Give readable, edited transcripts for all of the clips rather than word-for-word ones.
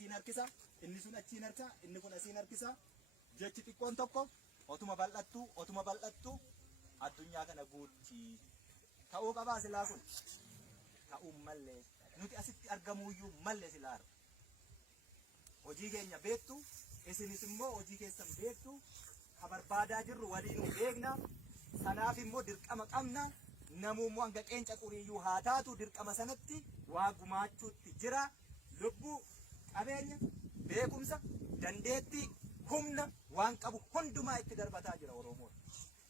asiin harkisa, inni sun achiin harka, inni kun asiin harkisa. Jechi xiqqoon tokko otuma bal'attu addunyaa kana guutti ta'uu qabaa silaa kun. Ta'uu mallee nuti asitti argamuuyyuu mallee silaa arga. Hojii keenya beektu, isinis immoo hojii keessan beektu, ka barbaadaa jirru waliin beekna. Sanaaf immoo dirqama qabna. Namummoo hanga qeenca quriyyuu haa taatu dirqama sanatti waa gumaachuutti jira. Lubbuu, qabeenya, beekumsa, dandeettii, humna waan qabu hundumaa itti darbataa jira Oromoon.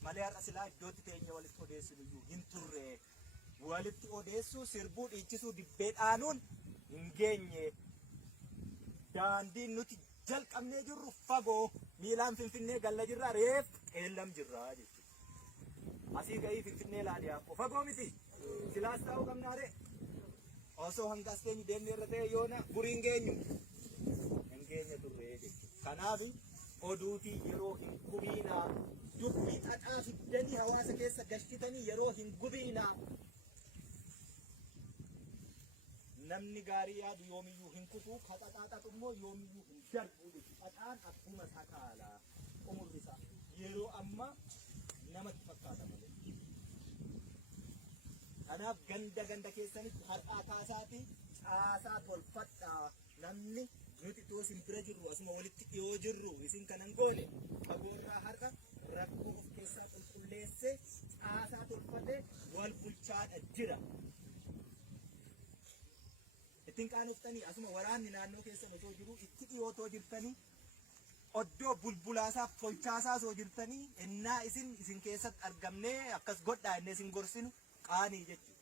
Malee har'a silaa iddootti teenya walitti odeessinuyyuu hin turre. Walitti odeessuu, sirbuu, dhiichisuu, dibbee dhaanuun hin geenye. Daandiin nuti jalqabnee jirru fagoo, miilaan Finfinnee galla jirra, reef qeellam jirra jechuudha. Asii gahii Finfinnee laaliyaa fagoo miti. Silaas ta'uu qabnaare. Osoo hanga as keenyu deemnee irra ta'e yoona guriin geenyu hin geenye turre jechuudha. Kanaaf oduutii yeroo hin gubiinaa, dubbii xaxaa fiddanii hawaasa keessa gashitanii yeroo hin gubiinaa. Namni gaarii yaadu yoomiyyuu hin kufu, ka xaxaaxatu immoo yoomiyyuu hin darbu jechuudha. Xaxaan akkuma sakaalaa umurri isaa yeroo amma namatti fakkaata malee. Kanaaf ganda keessanitti har'aa kaasaati caasaa tolfadhaa. Namni nuti too isin bira jirru asuma walitti dhiyoo jirru isin kanan goone qaboorraa har'a rakkoo of keessaa qulqulleessee caasaa tolfatee wal bulchaadha jira. Ittiin qaanoftanii asuma waraanni naannoo keessan osoo jiru itti dhiyootoo jirtanii oddoo bulbulaasaaf tolchaasaa osoo jirtanii innaa isin keessatti argamnee akkas godhaa innee isin gorsinu qaanii jechuudha.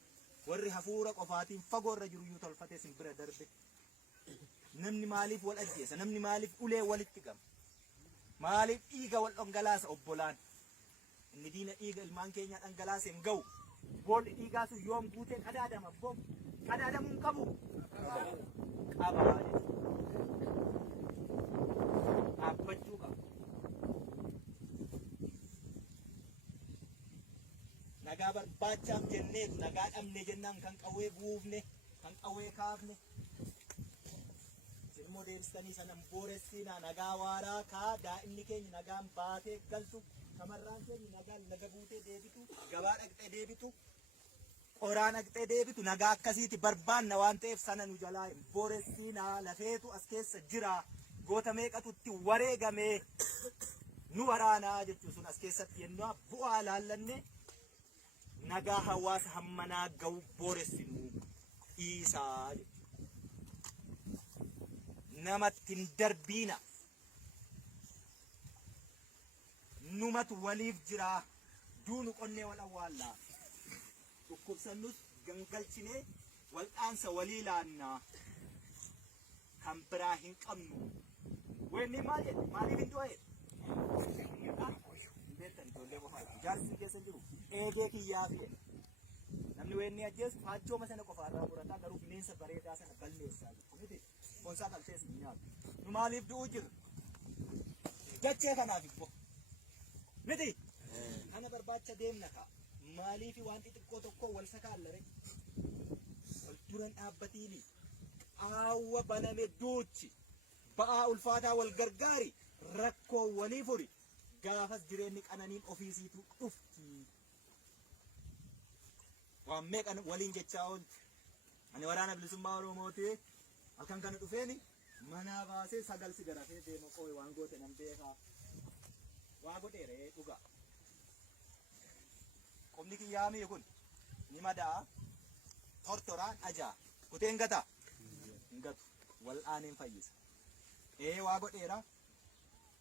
Warri hafuura qofaatiin fagoorra jiru iyyuu tolfatee isin bira darbe. Namni maaliif wal ajjeesa? Namni maaliif ulee walitti qaba? Maaliif dhiiga wal dhangalaasa obbolaan? Inni diina dhiiga ilmaan keenya dhangalaase hin ga'u. Boolli dhiigaa sun yoom guutee qadaadama abboo? Qadaadamuu hin qabu. Qabaa jechuudha. Dhaabbachuu qaba. Nagaa barbaachaaf jenneetu nagaa dhabne jennaan kan qawwee buufne, kan qawwee kaafne. Immoo deebistanii sanan booressinaa nagaa waaraa kaa daa'imni keenya nagaan baatee galtu, shamarraan keenya nagaan laga buutee deebitu, gabaa dhaqxee deebitu, qoraan dhaqxee deebitu nagaa akkasiiti barbaanna waan ta'eef sana nu jalaa hin booressinaa. Lafeetu as keessa jira. Goota meeqatu itti wareegamee nu waraanaa jechuun sun as keessatti yennuu bu'aa laallanne nagaa hawaasa hammanaa ga'u booressinu dhiisaa jechuudha. Namatti hin darbiina. Numatu waliif jira. Duunu qonnee wal awwaallaa. Dhukkubsannus gangalchinee wal'aansa walii laannaa. Kan biraa hin qabnu. Wanni maal jedhe? Maaliif hin du'e? Beektan ijoollee qofaa. Jaarsi keessa jiru eegee kiyyaa fi'e. Namni weenni ajjeesu faachoo sana qofaarraa murataa garuu bineensa bareedaa sana balleessaa jiru miti. Konsaa qaltees hin nyaatu. Nu maaliif du'uu jirra? Dachee kanaaf immoo miti. Kana barbaacha deemna kaa. Maaliif waan xixiqqoo tokko wal sakaallare? Wal duran dhaabbatiini. Qaawwa baname duuchi. Ba'aa ulfaataa wal gargaari. Rakkoo walii furi. Gaafas jireenyi qananiin ofiisiitu dhufti. Waan meeqan waliin jechaa oolti. Ani waraana bilisummaa Oromooti. Halkan kana dhufeeni manaa baasee sagalsi garafee deema qooyi waan goote nan beekaa. Waa godheere dhugaa. Qomni kiyyaamii kun ni madaa. Tortoraan ajaa. Kutee hin gataa? Hin gatu. Wal'aaneen fayyisa. Waa godheera.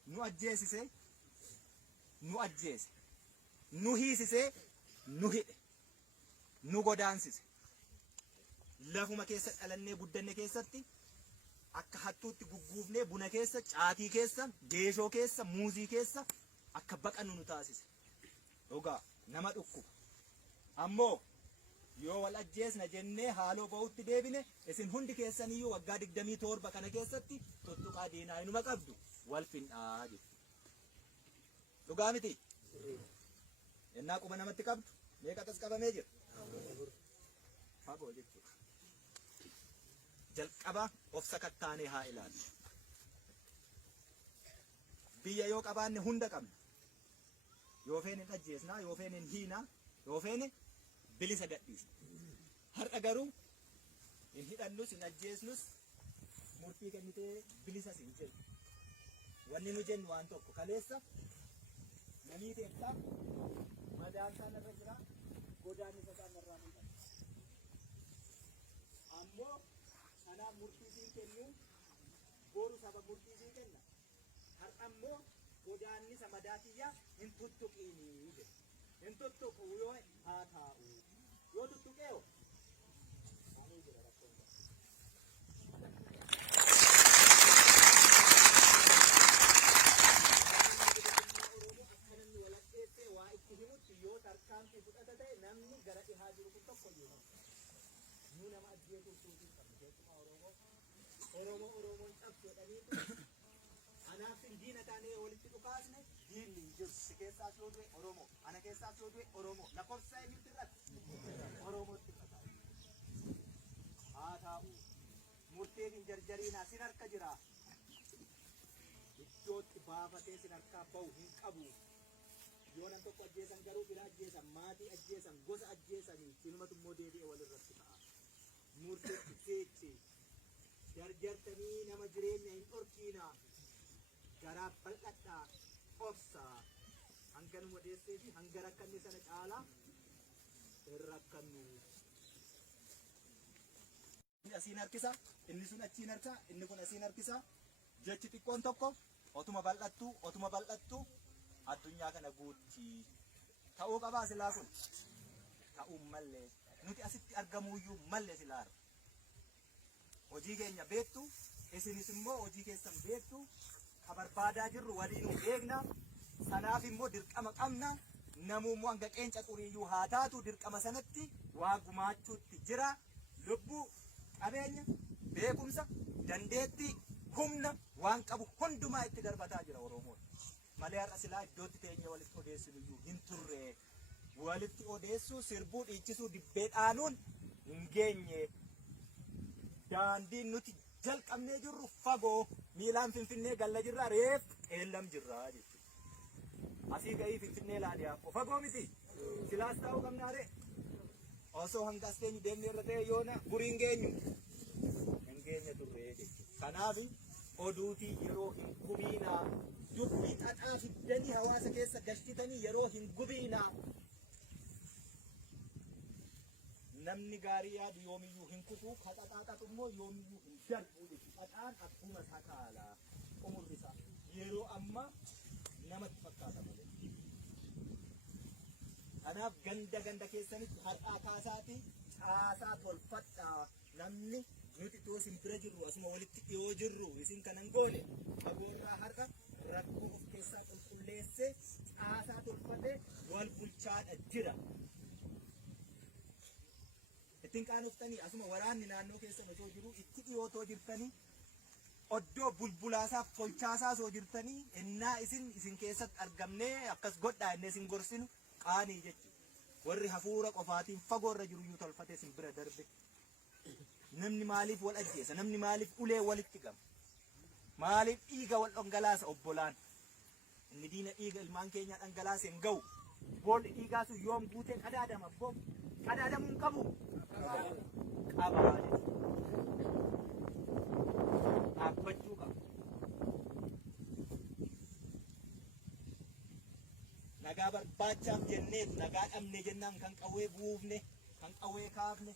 Nu ajjeesise. Nu ajjeese. Nu hiisise. Nu hidhe. Nu godaansise. Lafuma keessa dhalannee guddanne keessatti akka hattuutti gugguufnee buna keessa, caatii keessa, geeshoo keessa, muuzii keessa akka baqannu nu taasise. Dhugaa nama dhukkuba. Ammoo yoo wal ajjeesna jennee haaloo ba'utti deebine isin hundi keessaniyyuu waggaa 27 kana keessatti tuttuqaa diinaa inuma qabdu wal findhaa jechuudha. Dhugaa miti? Ennaa quba namatti qabdu meeqa tas qabamee jira? Fagoo jechuudha. jalqaba of sakattaanee haa ilaallu. Biyya yoo qabaanne hunda qabna. Yoo feene hin ajjeesnaa, yoo feene hin hiinaa, yoo feene bilisa gadhiisna. Har'a garuu hin hidhannus hin ajjeesnus murtii kennitee bilisas hin jennu. Wanni nu jennu waan tokko kaleessa namii teessaa madaan isaa narra jira, godaan isaa narraa mul'ata. Ammoo kanaaf murtii siin kennu boru saba murtii siin kenna. Har'a ammoo godaan isa madaatiyyaa hin tuttuqiinii jedhe. Hin tuttuqu yoo haa taa'u. Yoo tuttuqeeyo ani jira rakkoon. Yoo tarkaanfii fudhata ta'e namni gara dhihaa jiru kun tokko iyyuu nu nama ajjeesuuf suutii qabna jechuudha. Oromoon cabsu jedhanii anaaf diina taanee walitti dhukaasne diinni hin jiru. Si keessaas yoo du'e Oromoo, ana keessaas yoo du'e Oromoo. Lakkoofsa eenyutti irratti Oromootti irratti haa taa'u. Murteen hin jarjariinaa sin harka jira. Iddootti baafatee sin harkaa bahu hin qabu. Yoo nam tokko ajjeesan garuu fira ajjeesan, maatii ajjeesan, gosa ajjeesanii sinumatu immoo deebi'ee walirratti ta'a. Murteetti seechi jarjartanii nama jireenya hin dhorkiina. Garaa bal'adhaa obsaa. Hanga nu odeessee fi hanga rakkanne sana caalaa hin rakkannu. Asiin harkisa, inni sun achiin harka, inni kun asiin harkisa. Jechi xiqqoon tokko otuma bal'attu addunyaa kana guutti ta'uu qabaa silaa kun ta'uu mallee nuti asitti argamuuyyuu mallee silaa hojii keenya beektu isinis immoo hojii keessan beektu ka barbaadaa jirru waliinuu beekna sanaaf immoo dirqama qabna namummoo hanga qeenca xuriiyyuu haa taatu dirqama sanatti waa gumaachuutti jira lubbuu qabeenya beekumsa dandeettii humna waan qabu hundumaa itti darbataa jira Oromoon. Malee har'a silaa iddootti teenya walitti odeessinu iyyuu hin turre. Walitti odeessuu, sirbuu, dhiichisuu, dibbee dhaanuun hin geenye. Daandiin nuti jalqabnee jirru fagoo miilaan Finfinnee galla jirra reef qeellam jirra jechuudha. Asii gahii Finfinnee laaliyaa fagoo miti. Silaas ta'uu qabnaa ree. Osoo hanga as teenyu deemnee irra ta'e yoona guriin geenyu hin geenye turre jechuudha. Kanaaf oduutii yeroo hin gubiinaa. Dubbii xaxaa fiddanii hawaasa keessa gashtitanii yeroo hin gubiinaa. Namni gaarii yaadu yoomiyyuu hin kutuu, ka xaxaa xaxu immoo yoomiyyuu hin darbu jechuudha. Xaxaan akkuma sakaalaa umurri isaa yeroo amma namatti fakkaata malee. Kanaaf ganda keessanitti har'aa kaasaati caasaa tolfadhaa. Namni nuti too isin bira jirru asuma walitti dhiyoo jirru isin kanan goone fagoorraa har'a rakkoo of keessaa qulqulleessee caasaa tolfatee wal bulchaadha jira. Ittiin qaanoftanii asuma waraanni naannoo keessan osoo jiru itti dhiyootoo jirtanii oddoo bulbulaasaaf tolchaasaa osoo jirtanii innaa isin keessatti argamnee akkas godhaa innee isin gorsinu qaanii jechuudha. Warri hafuura qofaatiin fagoorra jiruyyuu tolfatee isin bira darbe. Namni maaliif wal ajjeesa? Namni maaliif ulee walitti qaba? Maaliif dhiiga wal dhangalaasa obbolaan? Inni diina dhiiga ilmaan keenya dhangalaase hin ga'u. Boolli dhiigaa sun yoom guutee qadaadama abboo? Qadaadamuu hin qabu? Qabaa dhaabbachuu qaba. Nagaa barbaachaaf jenneetu nagaa dhabne jennaan kan qawwee buufne, kan qawwee kaafne.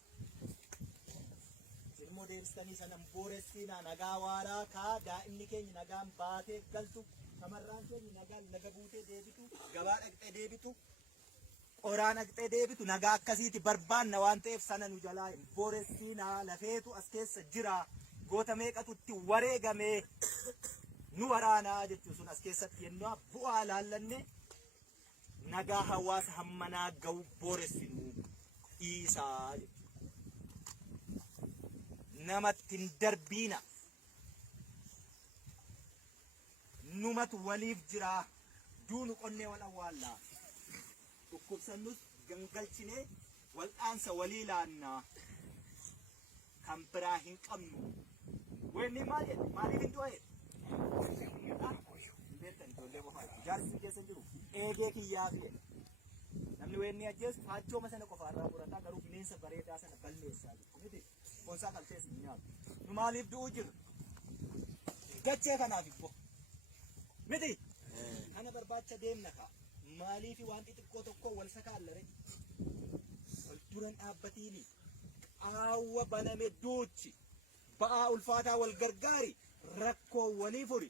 Ilmoo deebistanii sanan booressiinaa nagaa waaraa kaa daa'imni keenya nagaan baatee galtu shamarraan keenya nagaan laga buutee deebitu gabaa dhaqxee deebitu qoraan dhaqxee deebitu nagaa akkasiiti barbaanna waan ta'eef sana nu jalaa hin booressiinaa lafeetu as keessa jira goota meeqatu itti wareegamee nu waraanaa jechuun sun as keessatti yennoo bu'aa laallanne nagaa hawaasa hammanaa ga'u booressinu dhiisaa jechuudha. Namatti hin darbiina. Numatu waliif jira. Duunu qonnee wal awwaallaa. Dhukkubsannus gangalchinee wal'aansa walii laannaa. kan biraa hin qabnu. Wenni maal jedhe maaliif hin du'e? Beektan ijoollee qofaa jaarsi keessa jiru eegee kiyyaaf jedhe. Namni wenni ajjeesu faachooma sana qofaarraa murataa garuu bineensa bareedaa sana balleessaa jiru. Miti konsaa kaltees hin nyaatu. Nu maaliif du'uu jirra? Dachee kanaaf immoo. Miti kana barbaacha deemna kaa. Maaliif waan xixiqqoo tokko wal sakaallare? Wal duran dhaabbatiini. Qaawwa baname duuchi. Ba'aa ulfaataa wal gargaari. Rakkoo walii furi.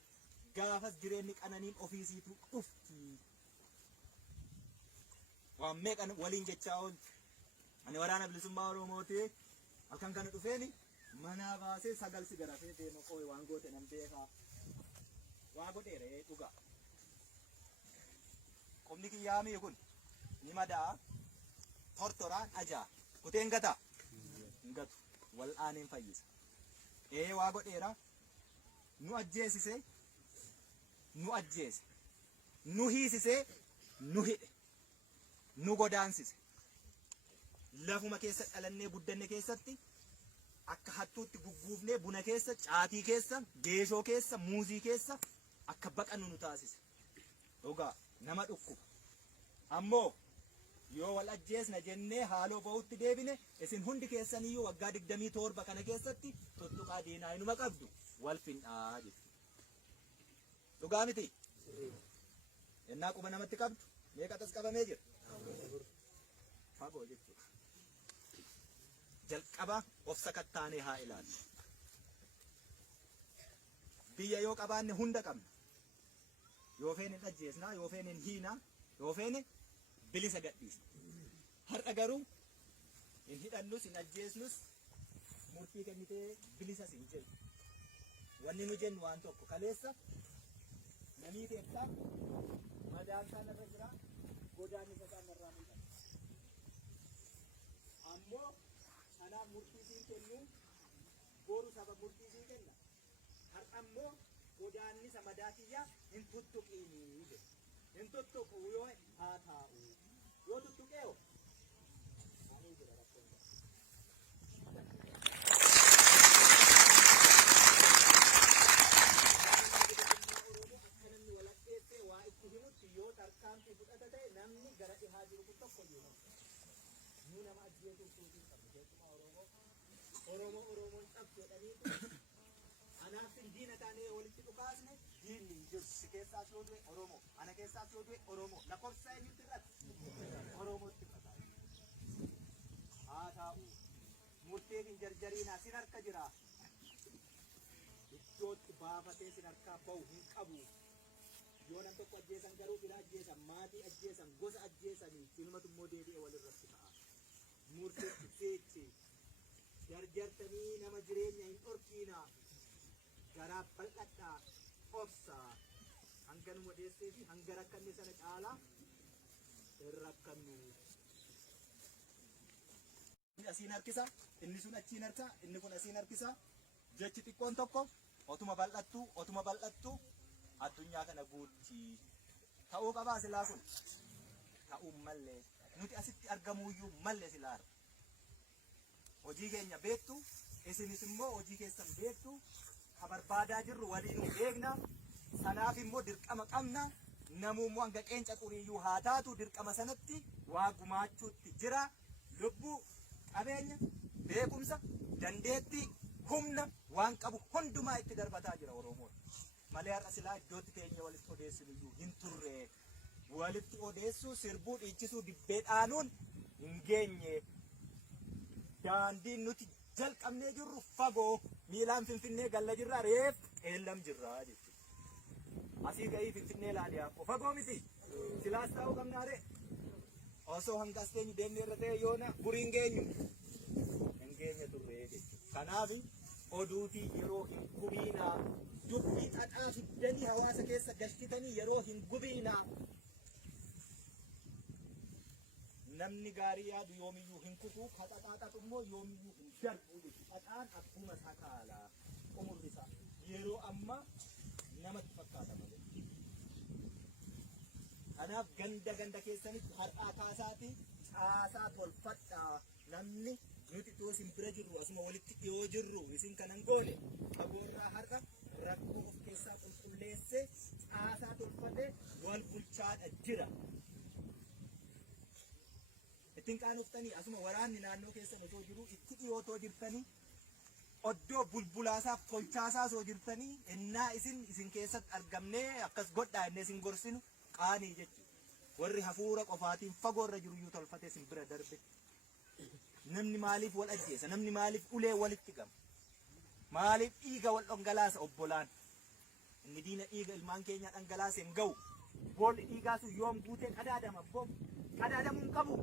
Gaafas jireenyi qananiin ofiisiitu dhufti. Waan meeqan waliin jechaa oolti. Ani waraana bilisummaa Oromooti. Halkan kana dhufeeni manaa baasee sagalsi garafee deema qooyi waan goote nan beekaa. Waa godheere dhugaa. Qomni kiyyaamii kun ni madaa. Tortoraan ajaa. Kuteen gataa. Hin gatu. Wal'aaneen fayyisa. Waa godheera. Nu ajjeesise. Nu ajjeese. Nu hiisise. Nu hidhe. Nu godaansise. Lafuma keessa dhalannee guddanne keessatti akka hattuutti gugguufnee buna keessa, caatii keessa, geeshoo keessa, muuzii keessa akka baqannu nu taasise. Dhugaa nama dhukkuba. Ammoo yoo wal ajjeesna jennee haaloo ba'utti deebine isin hundi keessaniyyuu waggaa 27 kana keessatti tuttuqaa diinaa inuma qabdu wal findhaa jechuudha. Dhugaa miti? Ennaa quba namatti qabdu meeqatas qabamee jira? Fagoo jechuudha. Jalqaba of sakattaanee haa ilaallu. Biyya yoo qabaanne hunda qabna. Yoo feene hin ajjeesnaa, yoo feene hin hiinaa, yoo feene bilisa gadhiisna. Har'a garuu hin hidhannus hin ajjeesnus murtii kennitee bilisas hin jennu. Wanni nu jennu waan tokko kaleessa namii keessaa madaan isaan irra jira, godaan isaan irraa mul'ata. Ammoo kanaaf murtii siin kennu boru saba murtii siin kenna. Har'a ammoo godaannisa madaatiyyaa hin tuttuqiinii jedhe. Hin tuttuqu yoo haa taa'u. Yoo tuttuqeeyo maanii jira rakkoon. Akkananni walaqxeessee waa itti himutti yoo tarkaanfii fudhata ta'e namni gara dhihaa jiru kun tokko iyyuu nu nama ajjeesuuf suutii qabnu jechuudha Oromoo. Oromoon cabsu jedhanii anaaf diina taanee walitti dhukaasne diinni hin jiru. Si keessaas yoo du'e Oromoo, ana keessaas yoo du'e Oromoo. Lakkoofsa eenyutti irratti? Oromootti irratti. Haa taa'u. Murteen hin jarjariinaa sin harka jira. Iddootti baafatee sin harkaa bahu hin qabu. Yoo nam tokko ajjeesan garuu fila ajjeesan, maatii ajjeesan, gosa ajjeesanii ilmatu immoo deebi'ee walirratti ta'a. Murteetti seechi. Jarjartanii nama jireenya hin dhorkiinaa. Garaa bal'adhaa obsaa hanga nu odeessee fi hanga rakkanne sana caalaa hin rakkannu. Asiin harkisa, inni sun achiin harka, inni kun asiin harkisa. Jechi xiqqoon tokko otuma bal'attu addunyaa kana guutti ta'uu qabaa silaa kun ta'uu mallee nuti asitti argamuuyyuu mallee silaa hojii keenya beektu isinis immoo hojii keessan beektu. Ha barbaadaa jirru waliin beekna. Sanaaf immoo dirqama qabna. Namummoo hanga qeenca quriyyuu haa taatu dirqama sanatti waa gumaachuutti jira. Lubbuu, qabeenya, beekumsa, dandeettii, humna waan qabu hundumaa itti darbataa jira Oromoon. Malee har'a silaa iddootti teenya walitti odeessinuyyuu hin turre. Walitti odeessuu, sirbuu, dhiichisuu, dibbee dhaanuun hin geenye. Daandiin nuti jalqabnee jirru fagoo. Miilaan Finfinnee galla jirra reef qeellam jirra jechuudha. Asii gahii Finfinnee ilaaliyaa fagoo miti. Silaas taa'uu qabnaare. Osoo hanga as teenyu deemnee irra ta'e yoona buriin geenyu hin geenye turre jechuudha. Kanaaf oduutii yeroo hin gubiinaa dubbii xaxaa fiddanii hawaasa keessa galchitanii yeroo hin gubiinaa. Namni gaarii yaadu yoomiyyuu hin kufu, haxaxaaxatu immoo yoomiyyuu hin darbu jechuudha. Xaxaan akkuma sakaalaa umurri isaa yeroo amma namatti fakkaata malee. Kanaaf ganda keessanitti har'aa kaasaati caasaa tolfadhaa. Namni nuti too isin bira jirru asuma walitti dhiyoo jirru isin kanan goone fagoorraa har'a rakkoo of keessaa qulqulleessee caasaa tolfatee wal bulchaadha jira. Ittiin qaanoftanii asuma waraanni naannoo keessan osoo jiru itti dhiyootoo jirtanii oddoo bulbulaasaaf tolchaasaa osoo jirtanii ennaa isin keessatti argamnee akkas godhaa innee isin gorsinu qaanii jechuudha. Warri hafuura qofaatiin fagoorra jiru iyyuu tolfatee isin bira darbe. Namni maaliif wal ajjeesa? Namni maaliif ulee walitti gama? Maaliif dhiiga wal dhangalaasa obbolaan? Inni diina dhiiga ilmaan keenya dhangalaase hin ga'u. Boolli dhiigaa sun yoom guutee qadaadama boo? Qadaadamuu hin qabu.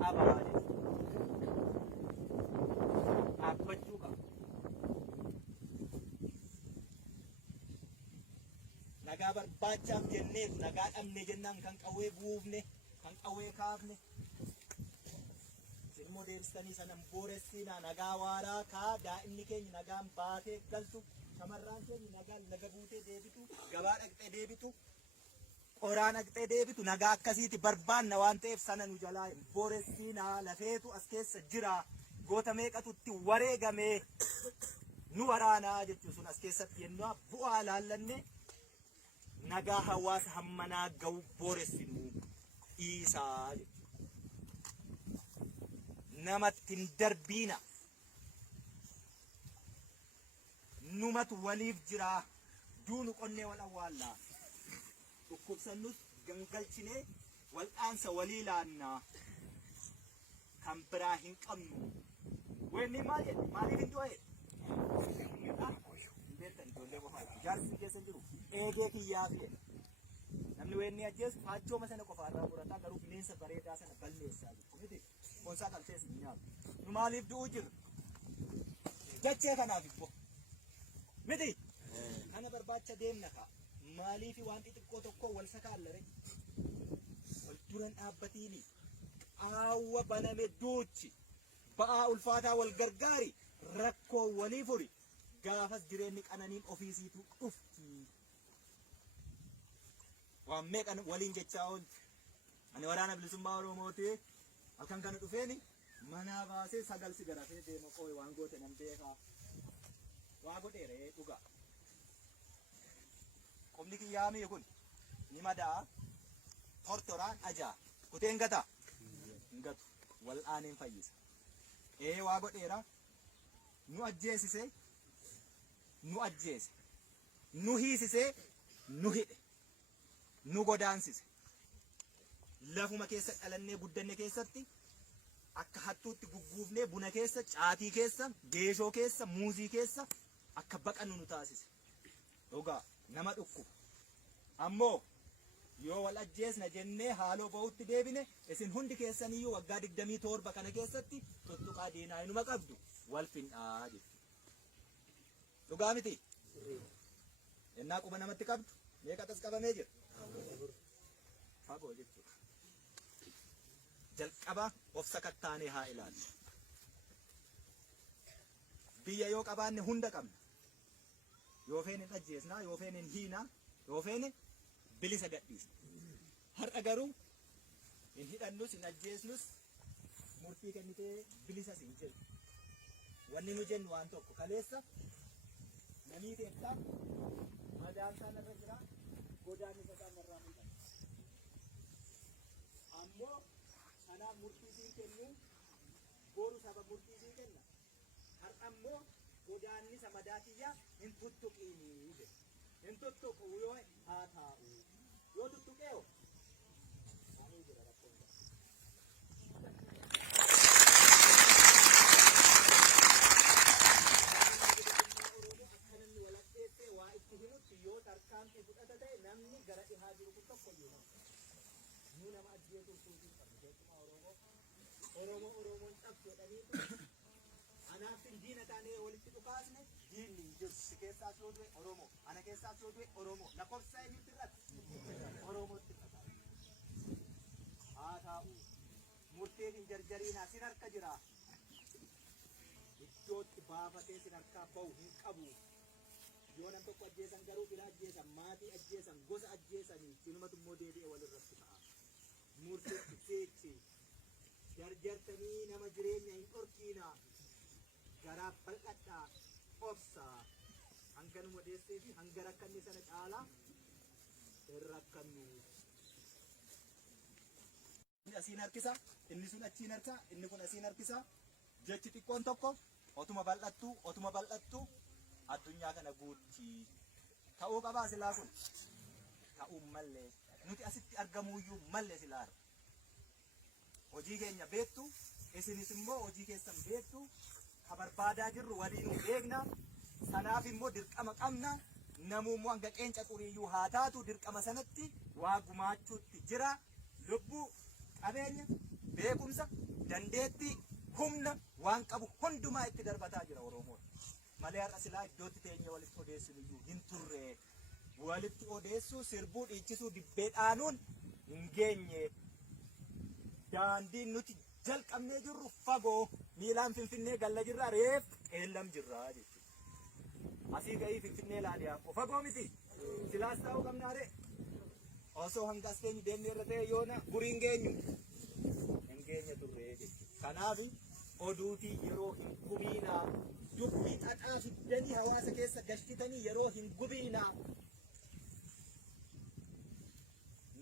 Qabaa jechuudha. Dhaabbachuu qaba. Nagaa barbaachaaf jenneef nagaa dhabne jennaan kan qawwee buufne, kan qawwee kaafne. Immoo deebistanii sanan booressinaa nagaa waaraa kaa daa'imni keenya nagaan baatee galtu shamarraan keenya nagaan laga buutee deebitu gabaa dhaqxee deebitu qoraan dhaqxee deebitu nagaa akkasiiti barbaanna waan ta'eef sana nu jalaa hin booressinaa lafeetu as keessa jira goota meeqatutti wareegamee nu waraanaa jechuun sun as keessatti yennaa bu'aa laallanne nagaa hawaasa hammanaa ga'u booressinu dhiisaa jechuudha. Namatti hin darbiina. Numatu waliif jira. Duunu qonnee wal awwaallaa. Dhukkubsannus gangalchinee wal'aansa walii laannaa. Kan biraa hin qabnu. Weenni maal jedhe? Maaliif hin du'e? Beektan ijoollee qofaa. Jaarsi keessa jiru. Eegee kiyyaa fi'e. Namni weenni ajjeesu faachooma sana qofaarraa murataa garuu bineensa bareedaa sana balleessaa jechuudha. Konsaa qaltees hin nyaatu. Nu maaliif du'uu jirra? Dachee kanaaf immoo. Miti. Kana barbaacha deemna kaa. Maaliif waan xixiqqoo tokko wal sakaallare? Wal duran dhaabbatiini. Qaawwa baname duuchi. Ba'aa ulfaataa wal gargaari. Rakkoo walii furi. Gaafas jireenyi qananiin ofiisiitu dhufti. Waan meeqan waliin jechaa oolti. Ani waraana bilisummaa Oromooti. Akan kana dhufeeni manaa baasee sagal si garafee deema qooyi waan goote nan beekaa. Waa godheere dhugaa. Qubni kiyyaamii kun ni madaa tortoraan ajaa kuteen gata hin gatu wal'aaneen fayyisa. Waa godheera nu ajjeesise nu ajjeese nu hiisise nu hidhe nu godaansise. Lafuma keessa dhalannee guddanne keessatti akka hattuutti gugguufnee buna keessa, caatii keessa, geeshoo keessa, muuzii keessa akka baqannu nu taasise. Dhugaa nama dhukkuba. Ammoo yoo wal ajjeesna jennee haaloo ba'utti deebine isin hundi keessaniyyuu waggaa 27 kana keessatti tuttuqaa diinaa inuma qabdu wal findhaa jechuudha. Dhugaa miti? Ennaa quba namatti qabdu meeqa tas qabamee jira? Fagoo jechuudha. Jalqaba of sakattaanee haa ilaallu. Biyya yoo qabaanne hunda qabna. Yoo feene hin ajjeesnaa, yoo feene hin hiinaa, yoo feene bilisa gadhiisna. Har'a garuu hin hidhannus hin ajjeesnus murtii kennitee bilisas hin jennu. Wanni nu jennu waan tokko kaleessa namii teettaa madaamsaa narra jira godaanni isaa narraa mul'ata. Ammoo kanaaf murtii sii kennu boru saba murtii sii kenna. Har'ammoo godaannisa madaatiyyaa hin tuttuqiinii jedhe. Hin tuttuqu yoo haa taa'u. Yoo tuttuqeeyo maanii jira rakkoon. Akkananni walaqxeessee waa itti himutti yoo tarkaanfii fudhata ta'e namni gara dhihaa jiru kun tokko iyyuu nu nama ajjeesuuf suutii qabna jechuudha Oromoo. Oromoon cabsuu jedhanii anaaf diina taanee walitti dhukaasne diinni hin jiru. Si keessaas yoo du'e Oromoo, ana keessaas yoo du'e Oromoo. Lakkoofsa eenyutti irratti? Oromootti irratti. Haa taa'u. Murteen hin jarjariinaa sin harka jira. Iddootti baafatee sin harkaa bahu hin qabu. Yoo nam tokko ajjeesan garuu fira ajjeesan, maatii ajjeesan, gosa ajjeesanii sinumatu immoo deebi'ee walirratti ta'a. Murteetti seechi jarjartanii nama jireenya hin dhorkiina garaa bal'adhaa obsaa hanganuma deessee fi hanga rakkanne sana caalaa hin rakkannu. Inni asiin harkisa, inni sun achiin harka, inni kun asiin harkisa. Jechi xiqqoon tokko otuma bal'attu addunyaa kana guutti. Ta'uu qabaa silaa kun ta'uu mallee nuti asitti argamuuyyuu mallee silaa hojii keenya beektu isinis immoo hojii keessan beektu ka barbaadaa jirru waliin beekna sanaaf immoo dirqama qabna namummoo hanga qeenca xuriiyyuu haa taatu dirqama sanatti waa gumaachuutti jira lubbuu qabeenya beekumsa dandeettii humna waan qabu hundumaa itti darbataa jira Oromoon. Malee har'a silaa iddootti teenya walitti odeessuun hin turre walitti odeessuu sirbuu dhiichisuu dibbee dhaanuun hin geenye daandiin nuti jalqabnee jirru fagoo miilaan Finfinnee galla jirra reef qeellam jirra jechuudha. Asii ga'ii Finfinnee ilaaliyaa fagoo miti silaas ta'uu qabnaare osoo hanga as keenya deemnee irra ta'e yoona guriin geenyu hin geenye turre jechuudha. Kanaaf oduutii yeroo hin gubiinaa dubbii xaxaa fiddanii hawaasa keessa gashtitanii yeroo hin gubiinaa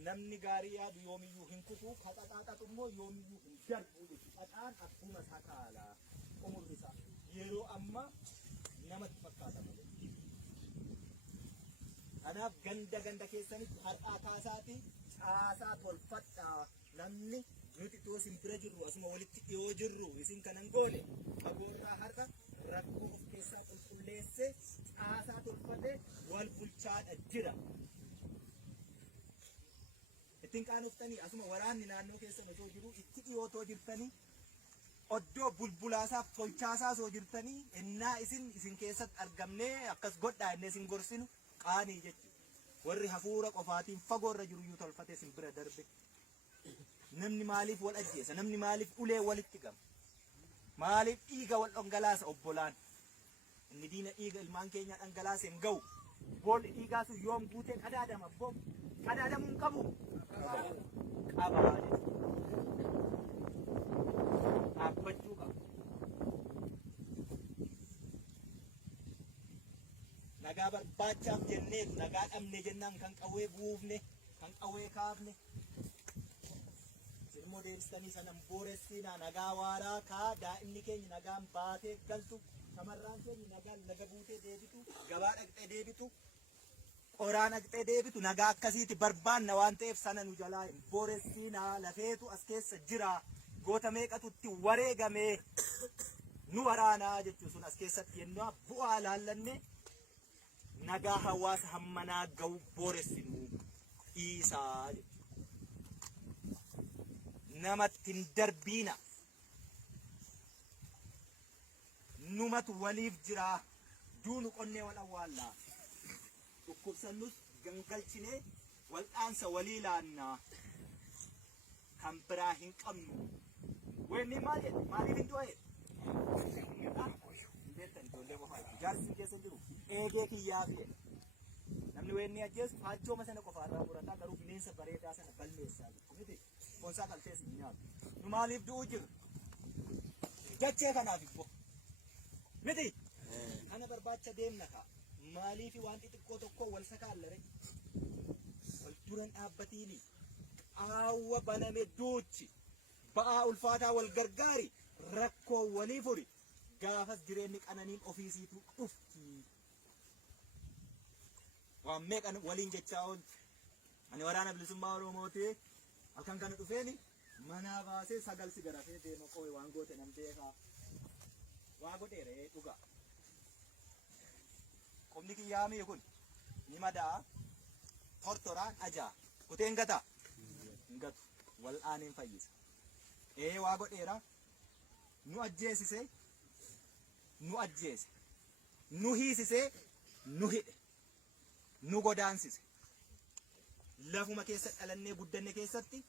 namni gaarii yaadu yoomiyyuu hin kutuu ka xaxaaqatu immoo yoomiyyuu hin darbu jechuudha. Xaxaan akkuma sakaalaa umurri isaa yeroo amma namatti fakkaata malee. Kanaaf ganda keessanitti har'aa kaasaati caasaa tolfadhaa namni nuti itoo isin bira jirru asuma walitti dhiyoo jirru isin kanan goone fagoorraa har'a rakkoo of keessaa qulqulleessee caasaa tolfatee wal bulchaadha jira. Ittiin qaanoftanii asuma waraanni naannoo keessan osoo jiru itti dhiyootoo jirtanii oddoo bulbulaasaaf tolchaasaa osoo jirtanii innaa isin keessatti argamnee akkas godhaa innee isin gorsinu qaanii jechuudha. Warri hafuura qofaatiin fagoorra jiruyyuu tolfatee isin bira darbe. Namni maaliif wal ajjeesa? Namni maaliif ulee walitti gama? Maaliif dhiiga wal dhangalaasa obbolaan? Inni diina dhiiga ilmaan keenya dhangalaasa hin ga'u. Boolli dhiigaa sun yoom guutee qadaadama boo? Qadaadamuu hin qabu. Qabaa jechuudha. Dhaabbachuu qaba. Nagaa barbaachaaf jenneetu nagaa dhabne jennaan kan qawwee buufne kan qawwee kaafne. Immoo deebistanii sanan booressinaa nagaa waaraa kaa daa'imni keenya nagaan baatee galtu shamarraan keenya nagaan laga buutee deebitu gabaa dhaqxee deebitu qoraan dhaqxee deebitu nagaa akkasiiti barbaanna waan ta'eef sana nu jalaa hin booressinaa lafeetu as keessa jira goota meeqatutti wareegamee nu waraanaa jechuun sun as keessatti yennaa bu'aa laallanne nagaa hawaasa hammanaa ga'u booressinu dhiisaa jechuudha. Namatti hin darbiina numatu waliif jira duunu qonnee wal awwaallaa dhukkubsannus gangalchinee wal'aansa walii laannaa kan biraa hin qabnu wenni maal jedhe maaliif hin du'e beektan ijoollee qofaa jaarsi keessa jiru eegee kiyyaa fi'e namni wenni ajjeesu faachooma sana qofaarraa murataa garuu bineensa bareedaa sana balleessaa jiru miti konsaa qaltees hin nyaatu nu maaliif du'uu jiru jachee kanaaf ibbo miti kana barbaacha deemna kaa maaliif waan xixiqqoo tokko wal sakaallare wal duran dhaabbatiini qaawwa baname duuchi ba'aa ulfaataa wal gargaari rakkoo walii furi gaafas jireenyi qananiin ofiisiitu dhufti waan meeqan waliin jechaa oolti ani waraana bilisummaa Oromooti halkan kana dhufeeni manaa baasee sagal si garafee deema qooyi waan goote nam beekaa waa godheere dhuga qomni kiyyaamii kun ni madaa tortoraan ajaa kuteen gata hin gatu wal'aaniin fayyisa waa godheera nu ajjeesise nu ajjeese nu hiisise nu hidhe nu godaansise lafuma keessa dhalannee guddanne keessatti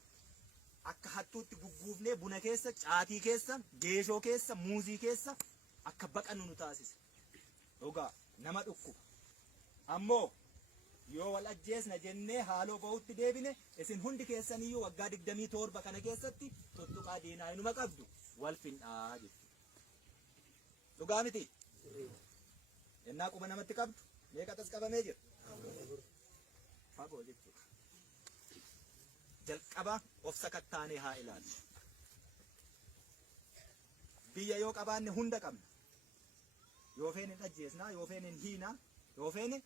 akka hattuutti gugguufnee buna keessa caatii keessa geeshoo keessa muuzii keessa akka baqannu nu taasise dhugaa nama dhukkuba ammoo yoo wal ajjeesna jennee haaloo ba'utti deebine isin hundi keessaniyyuu waggaa 27 kana keessatti tuttuqaa diinaa inuma qabdu wal fin'aa jechuudha. Dhugaa miti? Ennaa quba namatti qabdu meeqa tas qabamee jira? Fagoo jechuudha. Jalqaba of sakattaanee haa ilaallu. Biyya yoo qabaanne hunda qabna. Yoo feene hin ajjeesnaa, yoo feene hin hiinaa, yoo feene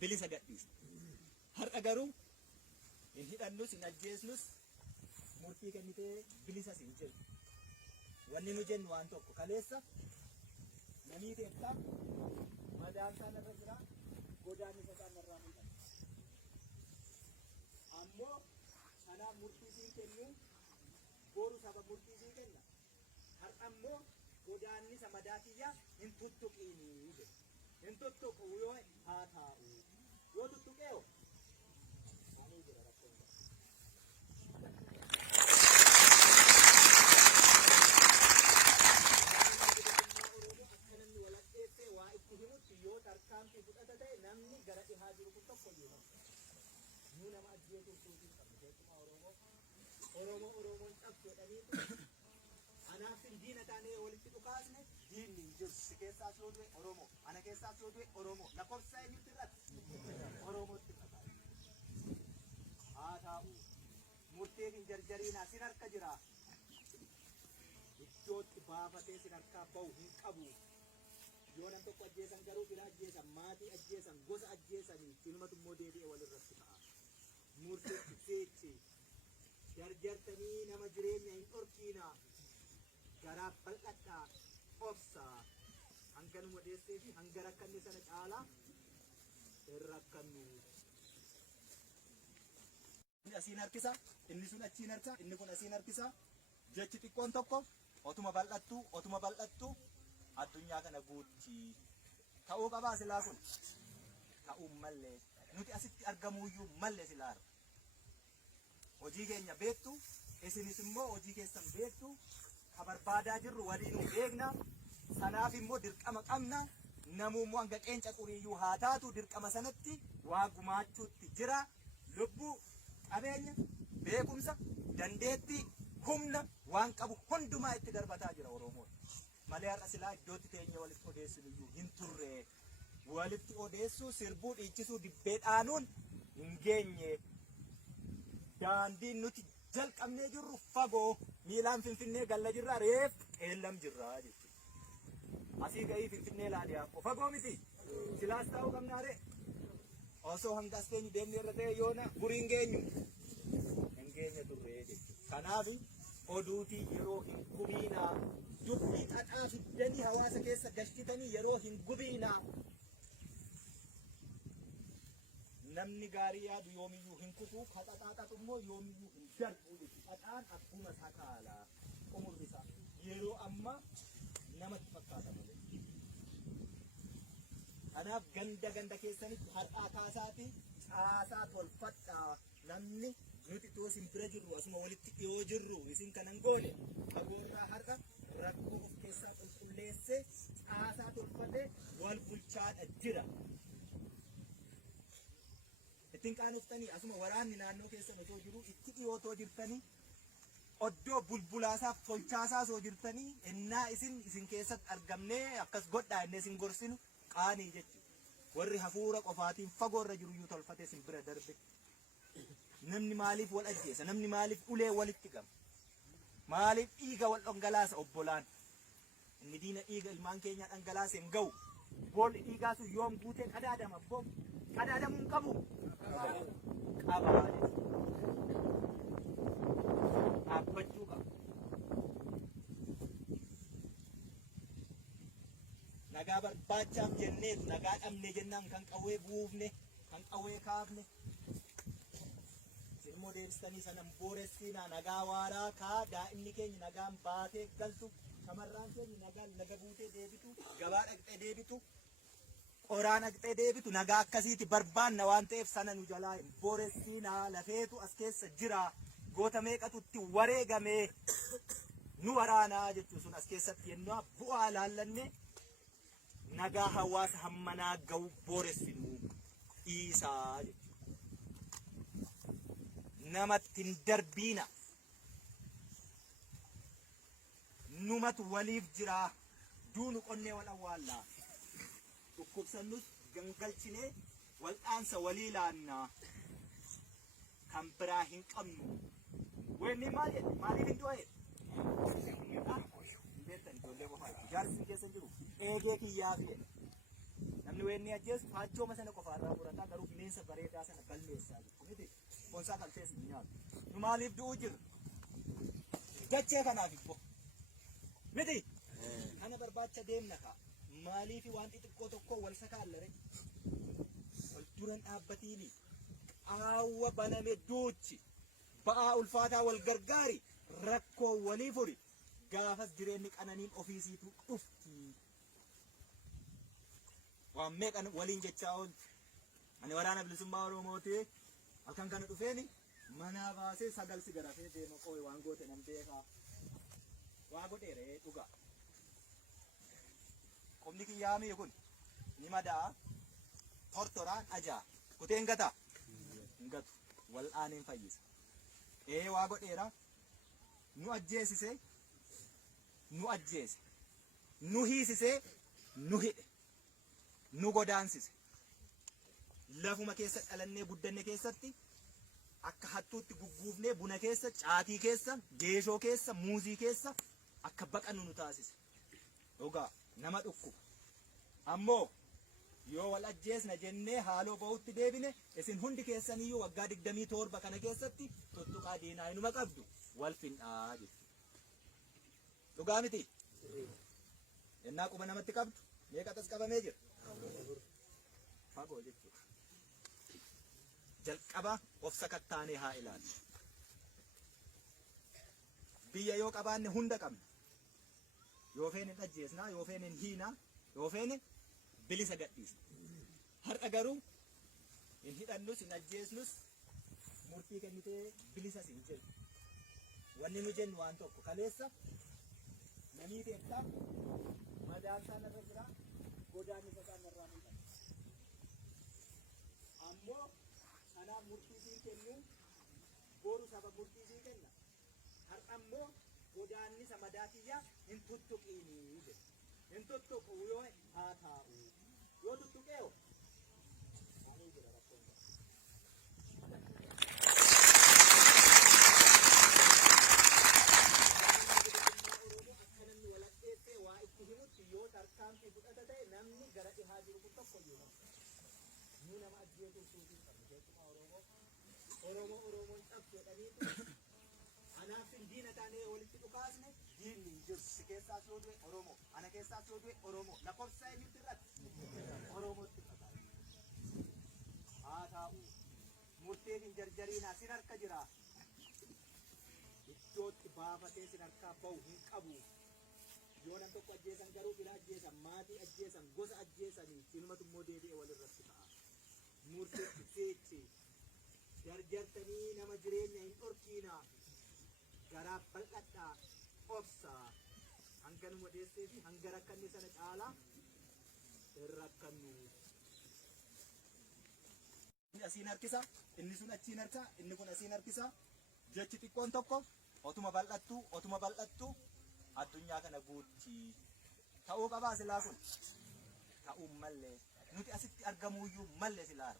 bilisa gadhiisna. Har'a garuu hin hidhannus hin ajjeesnus murtii kennitee bilisas hin jiru. Wanni nu jennu waan tokko kaleessa namii teettaa madaan isaa narra jira godaan isaa narraa mul'ata. Ammoo kanaaf murtii sii kennu boru saba murtii sii kenna. Har'a ammoo godaannisa madaatiyyaa hin tuttuqiinii jedhe. Hin tuttuqu yoo haa taa'u. Yoo tuttuqeeyo ani jira rakkoon. Akkananni walaqxeessee waa itti himutti yoo tarkaanfii fudhata ta'e namni gara dhihaa jiru kun tokko iyyuu nuu nama ajjeesuuf tuutiin qabnu jechuudha Oromoon cabsu jedhaniitu anaaf diina taanee walitti dhukaasne diinni hin jiru. Si keessaas yoo du'e Oromoo, ana keessaas yoo du'e Oromoo. Lakkoofsa eenyutti irratti? Oromootti irratti. Haa taa'u. Murteef hin jarjariinaa sin harka jira. Iddootti baafatee sin harkaa bahu hin qabu. Yoo nam tokko ajjeesan garuu fira ajjeesan, maatii ajjeesan, gosa ajjeesanii ilmatu immoo deebi'ee walirratti ta'a. Murteetti seechi. Jarjartanii nama jireenya hin dhorkiinaa. Garaa bal'adhaa obsaa hanga nu wadeessee fi hanga rakkanne sana caalaa hin rakkannu. Inni asiin harkisa, inni sun achiin harka, inni kun asiin harkisa. Jechi xiqqoon tokko otuma bal'attu addunyaa kana guutti ta'uu qabaa silaa kun ta'uu mallee nuti asitti argamuuyyuu mallee silaa hojii keenya beektu isinis immoo hojii keessan beektu. Barbaadaa jirru waliinuu beekna. Sanaaf immoo dirqama qabna. Namummoo hanga qeenca quriyyuu haa taatu dirqama sanatti waa gumaachuutti jira. Lubbuu, qabeenya, beekumsa, dandeettii, humna waan qabu hundumaa itti darbataa jira Oromoon. Malee har'a silaa iddootti teenya walitti odeessinuyyuu hin turre. Walitti odeessuu, sirbuu, dhiichisuu, dibbee dhaanuun hin geenye. Daandiin nuti jalqabnee jirru fagoo miilaan Finfinnee galla jirra reef qeellam jirra jechuudha. Asii gahii Finfinnee laadiyaa fagoo miti. Silaas taa'uu qabnaare. Osoo hanga as keenyu deemnee irra ta'e yoona guriin geenyu hin geenye turre jechuudha. Kanaaf oduutii yeroo hin gubiinaa dubbii xaxaa fiddanii hawaasa keessa gashitanii yeroo hin gubiinaa. Namni gaarii yaadu yoomiyyuu hin kutuu, kaxaxaaxatu immoo yoomiyyuu hin darbu jechuudha. Xaxaan akkuma sakaalaa umurri isaa yeroo ammaa namatti fakkaata malee. Kanaaf ganda keessanitti har'aa kaasaati caasaa tolfadhaa. Namni nuti itoo isin bira jirru asuma walitti dhiyoo jirru isin kanan goone fagoorraa har'a rakkoo of keessaa qulqulleessee caasaa tolfatee wal bulchaadha jira. Ittiin qaanoftanii asuma waraanni naannoo keessan osoo jiru itti dhiyootoo jirtanii oddoo bulbulaasaaf tolchaasaa osoo jirtanii innaa isin keessatti argamnee akkas godhaa innee isin gorsinu qaanii jechuudha. Warri hafuura qofaatiin fagoorra jiruyyuu tolfatee isin bira darbe. Namni maaliif wal ajjeesa? Namni maaliif ulee walitti gama? Maaliif dhiiga wal dhangalaasa obbolaan? Inni diina dhiiga ilmaan keenyaa dhangalaasa hin ga'u. Boolli dhiigaa sun yoom guutee qadaadama abboom? Qadaadamuu hin qabu. Qabaa dhaabbachuu qaba. Nagaa barbaachaaf jenneetu nagaa dhabne jennaan kan qawwee buufne kan qawwee kaafne. Ilmoo deebistanii sanan booressinaa nagaa waaraa kaa daa'imni keenya nagaan baatee galtu shamarraan keenya nagaan laga buutee deebitu gabaa dhaqxee deebitu. Qoraan dhaqxee deebitu nagaa akkasiiti barbaanna waan ta'eef sana nu jalaa hin booressinaa lafeetu as keessa jira. Goota meeqatu itti wareegamee nu waraanaa jechuun sun as keessatti yennaa bu'aa laallanne nagaa hawaasa hammanaa ga'u booressinu. dhiisaa namatti hin darbiina. Numatu waliif jira duunu qonnee wal awwaallaa dhukkubsannus gangalchinee wal'aansa walii laannaa kan biraa hin qabnu. Wenni maal jedhe maaliif hin du'e? Beektan ijoollee qofaa jaarsi keessa jiru eegee kiyyaa fi namni wenni ajjeesu faachooma sana qofaarraa fudhataa garuu bineensa bareedaa sana balleessaa jiru miti bonsaa kaltees ni nyaatu. Nu maaliif du'uu jirra? Dachee kanaaf ibbo miti kana barbaacha deemna kaa maaliif waan xixiqqoo tokko wal sakaallare wal duran dhaabbatiini qaawwa baname duuchi ba'aa ulfaataa wal gargaari rakkoo walii furi gaafas jireenyi qananiin ofiisiitu dhufti. Waan meeqan waliin jechaa ool ani waraana bilisummaa Oromooti halkan kana dhufeeni manaa baasee sagalsi garafee deema qooyi waan goote nan beekaa waa godheere dhugaa. Qomni kiyyaamii kun ni madaa tortoraan ajaa kuteen gata hin gatu wal'aaniin fayyisa. Waa godheera nu ajjeesise nu ajjeese nu hiisise nu hidhe nu godaansise lafuma keessa dhalannee guddanne keessatti akka hattuutti gugguufnee buna keessa caatii keessa geeshoo keessa muuzii keessa akka baqannu nu taasise. Dhugaa nama dhukkuba ammoo yoo wal ajjeesna jennee haaloo ba'utti deebine isin hundi keessaniyyuu waggaa 27 kana keessatti tuttuqaa diinaa inuma qabdu wal findhaa jechuudha. Dhugaa miti ennaa quba namatti qabdu meeqatas qabamee jira? Fagoo jechuudha. Jalqaba of sakattaanee haa ilaallu. Biyya yoo qabaanne hunda qabna. Yoo feene hin ajjeesnaa, yoo feene hin hiinaa, yoo feene bilisa gadhiisna. Har'a garuu hin hidhannus hin ajjeesnus murtii kennitee bilisas hin jennu. Wanni nu jennu waan tokko kaleessa namii teettaa madaan isaa narra jira godaan isa isaa narraa miidhama. Ammoo kanaaf murtii sii kennu boru saba murtii sii kenna. Har'a ammoo godaanni isa madaa kiyyaa hin tuttuqiinii jedhe. Hin tuttuqu yoo haa taa'u. Yoo tuttuqeeyo maanii jira rakkoon isaa. Yoo tarkaanfii fudhata ta'e namni gara dhihaa jiru kun tokko iyyuu nu nama ajjeesuuf suutii qabnu keessumaa Oromoon cabsu jedhaniitu anaaf diina taanee walitti dhukaasne diinni hin jiru. Si keessaas yoo du'e Oromoo, ana keessaas yoo du'e Oromoo. Lakkoofsa eenyutti irratti Oromootti irratti haa taa'u. Murteen hin jarjariinaa sin harka jira. Iddootti baafatee sin harkaa bahu hin qabu. Yoo nam tokko ajjeesan garuu fila ajjeesan maatii ajjeesan gosa ajjeesanii sinumatu immoo deebi'ee walirratti ta'a. Murteetti feetti jarjartanii nama jireenya hin dhorkiinaa garaaf bal'adhaa obsaa hanga nu modeessee fi hanga rakkanne sana caalaa hin rakkannu. Asiin harkisa inni sun achiin harka inni kun asiin harkisa jechi xiqqoon tokko otuma bal'attu addunyaa kana guutti ta'uu qabaa silaa kun ta'uu mallee nuti asitti argamuuyyuu mallee silaa